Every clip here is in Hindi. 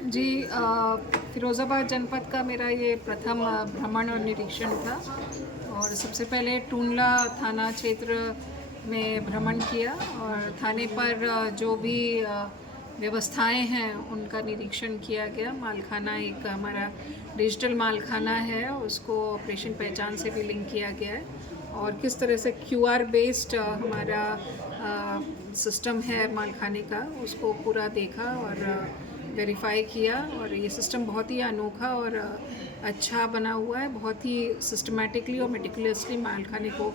जी फिरोज़ाबाद जनपद का मेरा ये प्रथम भ्रमण और निरीक्षण था। और सबसे पहले टूंडला थाना क्षेत्र में भ्रमण किया और थाने पर जो भी व्यवस्थाएं हैं उनका निरीक्षण किया गया। मालखाना एक हमारा डिजिटल मालखाना है, उसको ऑपरेशन पहचान से भी लिंक किया गया है और किस तरह से क्यूआर बेस्ड हमारा सिस्टम है मालखाने का, उसको पूरा देखा और वेरीफाई किया। और ये सिस्टम बहुत ही अनोखा और अच्छा बना हुआ है। बहुत ही सिस्टमेटिकली और मेटिकुलसली मालखाने को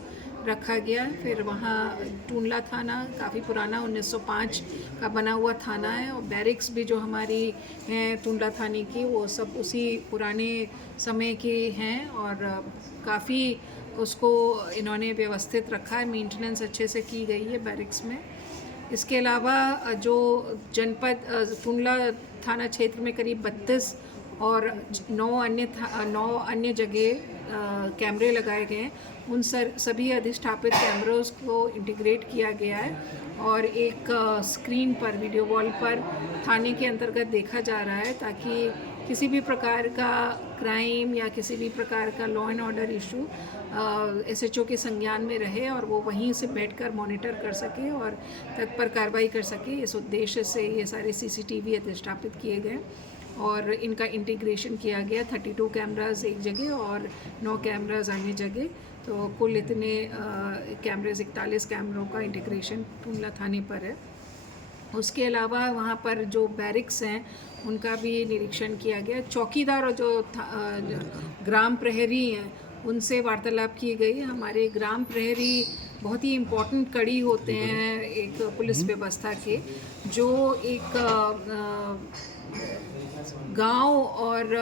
रखा गया है। फिर वहाँ टूंडला थाना काफ़ी पुराना 1905 का बना हुआ थाना है और बैरिक्स भी जो हमारी हैं टूंडला थाने की, वो सब उसी पुराने समय की हैं और काफ़ी उसको इन्होंने व्यवस्थित रखा है। मेंटेनेंस अच्छे से की गई है बैरिक्स में। इसके अलावा जो जनपद टूंडला थाना क्षेत्र में करीब 32 और 9 अन्य जगह कैमरे लगाए गए हैं। उन सभी अधिष्ठापित कैमरों को इंटीग्रेट किया गया है और एक स्क्रीन पर, वीडियो वॉल पर थाने के अंतर्गत देखा जा रहा है, ताकि किसी भी प्रकार का क्राइम या किसी भी प्रकार का law and order issue SHO के संज्ञान में रहे और वो वहीं से बैठकर मॉनिटर कर सके और तत्पर कार्रवाई कर सके। इस उद्देश्य से ये सारे सीसीटीवी अधिष्ठापित किए गए और इनका इंटीग्रेशन किया गया। 32 कैमराज एक जगह और 9 कैमराज अन्य जगह, तो कुल इतने कैमरेज 41 कैमरों का इंटीग्रेशन टूंडला थाने पर है। उसके अलावा वहाँ पर जो बैरिक्स हैं उनका भी निरीक्षण किया गया। चौकीदार और जो ग्राम प्रहरी हैं उनसे वार्तालाप की गई। हमारे ग्राम प्रहरी बहुत ही इम्पोर्टेंट कड़ी होते हैं एक पुलिस व्यवस्था के, जो एक गांव और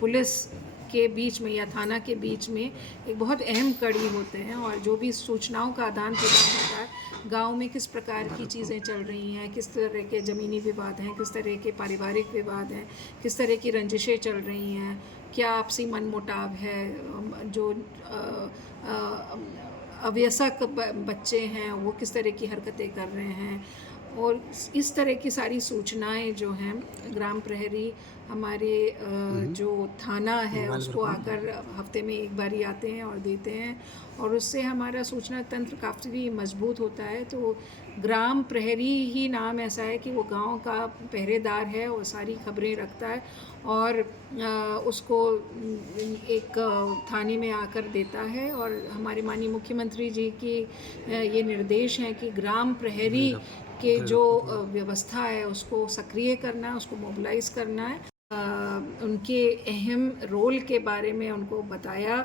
पुलिस के बीच में या थाना के बीच में एक बहुत अहम कड़ी होते हैं और जो भी सूचनाओं का आदान प्रदान होता है, गांव में किस प्रकार की चीज़ें चल रही हैं, किस तरह के ज़मीनी विवाद हैं, किस तरह के पारिवारिक विवाद हैं, किस तरह की रंजिशें चल रही हैं, क्या आपसी मनमुटाव है, जो अवयस्क बच्चे हैं वो किस तरह की हरकतें कर रहे हैं, और इस तरह की सारी सूचनाएं जो हैं ग्राम प्रहरी हमारे जो थाना है उसको आकर हफ्ते में एक बार ही आते हैं और देते हैं और उससे हमारा सूचना तंत्र काफ़ी मजबूत होता है। तो ग्राम प्रहरी ही नाम ऐसा है कि वो गांव का पहरेदार है और सारी खबरें रखता है और उसको एक थाने में आकर देता है। और हमारे माननीय मुख्यमंत्री जी की ये निर्देश हैं कि ग्राम प्रहरी के जो व्यवस्था है उसको सक्रिय करना है, उसको मोबिलाइज़ करना है। उनके अहम रोल के बारे में उनको बताया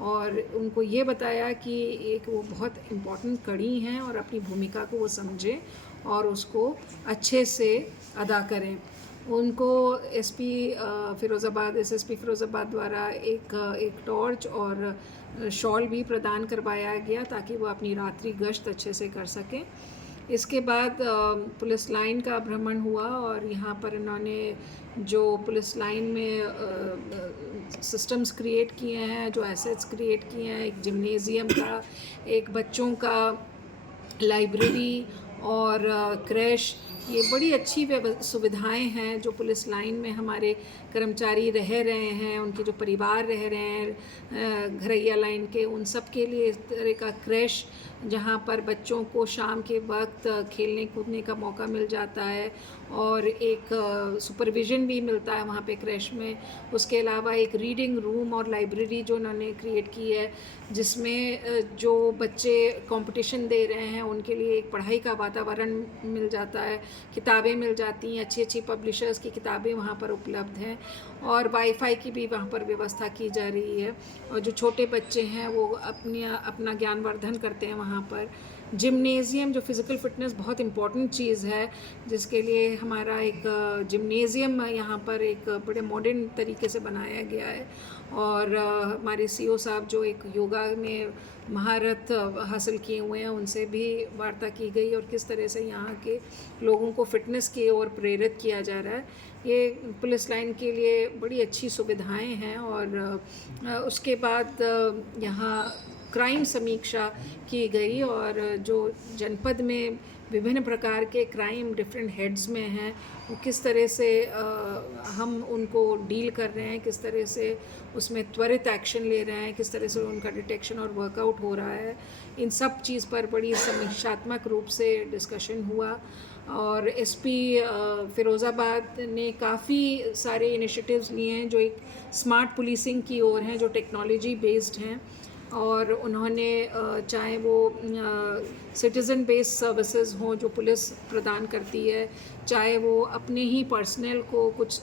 और उनको ये बताया कि एक वो बहुत इम्पॉर्टेंट कड़ी हैं और अपनी भूमिका को वो समझें और उसको अच्छे से अदा करें। उनको एसपी फिरोज़ाबाद, एसएसपी फिरोज़ाबाद द्वारा एक टॉर्च और शॉल भी प्रदान करवाया गया ताकि वो अपनी रात्रि गश्त अच्छे से कर सकें। इसके बाद पुलिस लाइन का भ्रमण हुआ और यहाँ पर इन्होंने जो पुलिस लाइन में सिस्टम्स क्रिएट किए हैं, जो एसेट्स क्रिएट किए हैं, एक जिम्नेज़ियम का, एक बच्चों का लाइब्रेरी और क्रैश, ये बड़ी अच्छी सुविधाएं हैं जो पुलिस लाइन में हमारे कर्मचारी रह रहे हैं, उनके जो परिवार रह रहे हैं घरैया लाइन के, उन सब के लिए इस तरह का क्रैश जहाँ पर बच्चों को शाम के वक्त खेलने कूदने का मौका मिल जाता है और एक सुपरविज़न भी मिलता है वहाँ पे क्रैश में। उसके अलावा एक रीडिंग रूम और लाइब्रेरी जो उन्होंने क्रिएट की है, जिसमें जो बच्चे कंपटीशन दे रहे हैं उनके लिए एक पढ़ाई का वातावरण मिल जाता है, किताबें मिल जाती हैं, अच्छी अच्छी पब्लिशर्स की किताबें वहाँ पर उपलब्ध हैं और वाईफाई की भी वहाँ पर व्यवस्था की जा रही है। और जो छोटे बच्चे हैं वो अपना ज्ञानवर्धन करते हैं वहाँ पर। जिम्नेज़ियम, जो फ़िज़िकल फ़िटनेस बहुत इम्पॉर्टेंट चीज़ है, जिसके लिए हमारा एक जिम्नेज़ियम यहाँ पर एक बड़े मॉडर्न तरीके से बनाया गया है और हमारे सीओ साहब जो एक योगा में महारत हासिल किए हुए हैं उनसे भी वार्ता की गई और किस तरह से यहाँ के लोगों को फ़िटनेस की ओर प्रेरित किया जा रहा है। ये पुलिस लाइन के लिए बड़ी अच्छी सुविधाएं हैं। और उसके बाद यहाँ क्राइम समीक्षा की गई और जो जनपद में विभिन्न प्रकार के क्राइम डिफरेंट हेड्स में हैं वो किस तरह से हम उनको डील कर रहे हैं, किस तरह से उसमें त्वरित एक्शन ले रहे हैं, किस तरह से उनका डिटेक्शन और वर्कआउट हो रहा है, इन सब चीज़ पर बड़ी समीक्षात्मक रूप से डिस्कशन हुआ। और एसपी फ़िरोज़ाबाद ने काफ़ी सारे इनिशिएटिव्स लिए हैं जो एक स्मार्ट पुलिसिंग की ओर हैं, जो टेक्नोलॉजी बेस्ड हैं। और उन्होंने चाहे वो सिटीज़न बेस्ड सर्विसेज हों जो पुलिस प्रदान करती है, चाहे वो अपने ही पर्सनल को कुछ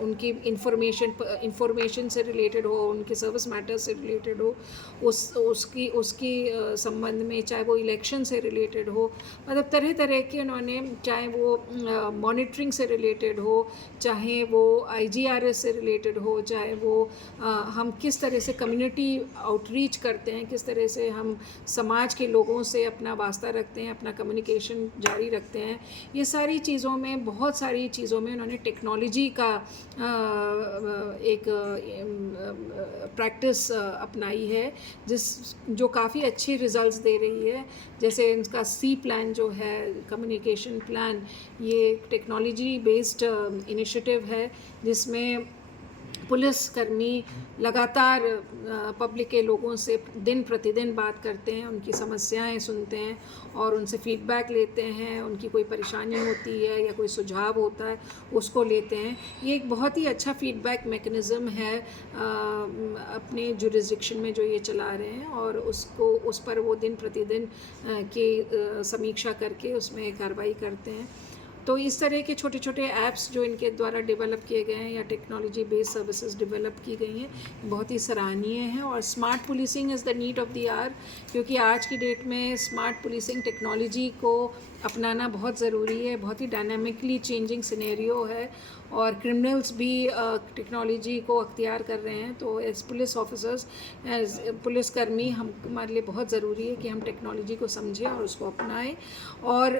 उनकी इंफॉर्मेशन से रिलेटेड हो, उनके सर्विस मैटर्स से रिलेटेड हो, उसकी संबंध में, चाहे वो इलेक्शन से रिलेटेड हो, मतलब तरह तरह के उन्होंने, चाहे वो मॉनिटरिंग से रिलेटेड हो, चाहे वो IGRS से रिलेटेड हो, चाहे वो हम किस तरह से कम्युनिटी आउटरीच करते हैं, किस तरह से हम समाज के लोगों से अपना वास्ता रखते हैं, अपना कम्युनिकेशन जारी रखते हैं, ये सारी चीज़ों में, बहुत सारी चीज़ों में उन्होंने टेक्नोलॉजी का एक प्रैक्टिस अपनाई है जो काफ़ी अच्छी रिजल्ट्स दे रही है। जैसे इनका C प्लान जो है, कम्युनिकेशन प्लान, ये टेक्नोलॉजी बेस्ड इनिशिएटिव है जिसमें पुलिसकर्मी लगातार पब्लिक के लोगों से दिन प्रतिदिन बात करते हैं, उनकी समस्याएं सुनते हैं और उनसे फीडबैक लेते हैं, उनकी कोई परेशानी होती है या कोई सुझाव होता है उसको लेते हैं। ये एक बहुत ही अच्छा फीडबैक मैकेनिज़्म है अपने जुरिस्डिक्शन में जो ये चला रहे हैं, और उस पर वो दिन प्रतिदिन की समीक्षा करके उसमें कार्रवाई करते हैं। तो इस तरह के छोटे छोटे ऐप्स जो इनके द्वारा डेवलप किए गए हैं या टेक्नोलॉजी बेस्ड सर्विसेज डेवलप की गई हैं, बहुत ही सराहनीय हैं। और smart policing is the need of the hour, क्योंकि आज की डेट में स्मार्ट पुलिसिंग टेक्नोलॉजी को अपनाना बहुत ज़रूरी है। बहुत ही डायनामिकली चेंजिंग सिनेरियो है और क्रिमिनल्स भी टेक्नोलॉजी को अख्तियार कर रहे हैं। तो एज पुलिस ऑफिसर्स, एज पुलिसकर्मी, हमारे लिए बहुत ज़रूरी है कि हम टेक्नोलॉजी को समझें और उसको अपनाएं और